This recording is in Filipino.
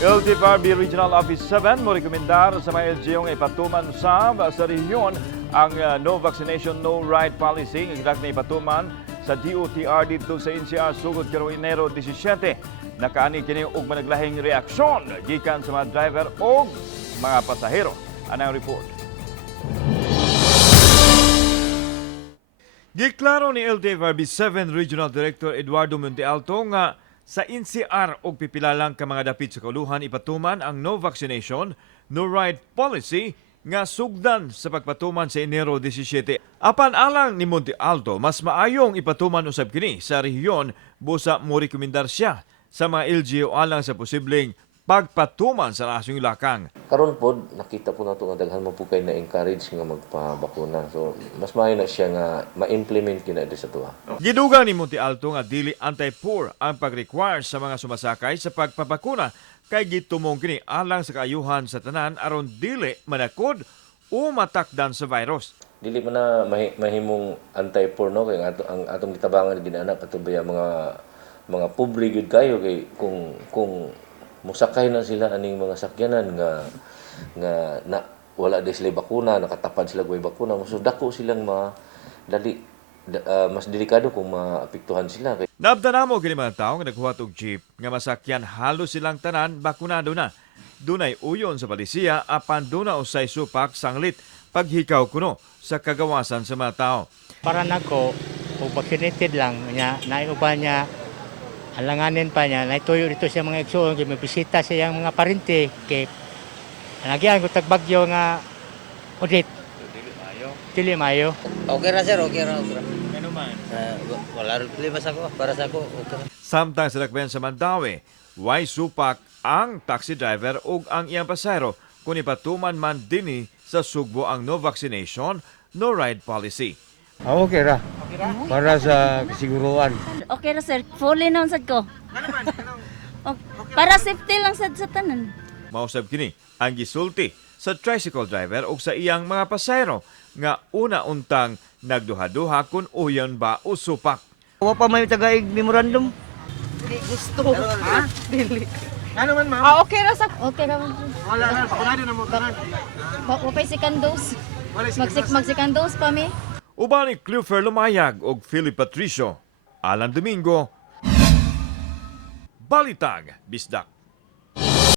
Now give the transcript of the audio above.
LTFRB Regional Office 7 mo rekomendar sa mga LGU nga ipatuman sa rehiyon ang no vaccination, no ride policy. Ang idak na ipatuman sa DOTR dito sa NCR sugod karong Enero 17. Nakaani kini og managlahing reaksyon gikan sa mga driver o mga pasahero. Anang report. Giklaro ni LTFRB 7 Regional Director Eduardo Montealto nga sa NCR og pipila lang ka mga dapit sa kauluhan ipatuman ang no vaccination, no ride policy nga sugdan sa pagpatuman sa Enero 17. Apan alang ni Montealto, mas maayong ipatuman usab kini sa rehiyon busa mo rekomendar siya sa mga LGU alang sa posibleng pagpatuman sa nasyong lakang. Karon po, nakita po nato nga daghan mo po kay na-encourage nga magpabakuna. So, mas maayo na siya nga ma-implement kina sa tuwa. Gidugang ni Montealto nga dili anti-poor ang pag-require sa mga sumasakay sa pagpapakuna kay gitumong kini alang sa kaayuhan sa tanan aron dili manakod o matakdan sa virus. Dili man na mahimong anti-poor, no? Kaya ang atong gitabangan ginaanak katubay mga pobre gyud kayo kay kung musakay na sila aning mga sakyanan nga na wala di sila bakuna, nakatapad sila guay bakuna, mas dako silang mas delikado kung maapektuhan sila. Nabtanamo kini mga tawo nga naghuwat og jeep nga masakyan halos silang tanan bakunado na. Dunay uyon sa palisiya apan duna usay supak sanglit paghikaw kuno sa kagawasan sa mga tawo. Para nako, kung vaccinated lang, naiuban niya, alanganin pa niya, naituyo dito siya mga igsoon, kaya may bisita siya yung mga parente, kaya nagyan ko tagbagyo nga audit. Dili mayo. Okay ra sir, okay ra. Ano man? Wala rin problema sa ko, para sa ko, okay ra. Samtang sa lakben sa Mandawi, way supak ang taxi driver ug ang iyang pasahero kung ipatuman man dinhi sa Sugbo ang no vaccination, no ride policy. Okay ra. Para sa kasiguruan. Okay ra sir, fully noon sad ko. Para safety lang sad sa tanan. Mausab kini ang gisulti sa tricycle driver ug sa iyang mga pasahero nga una untang nagduha-duha kung uyon ba o supak. Wa pa may tagaig memorandum. Gusto. Ha? Dili. Ano man, ma'am? Okay ra sa. Okay ra. Wala na, pakunado na mo tanan. Wapay second dose. Mag-second dose pa mi. Uban ni Clifford Lumayag ug Philip Patricio, Alan Domingo, Balitag, Bisdak.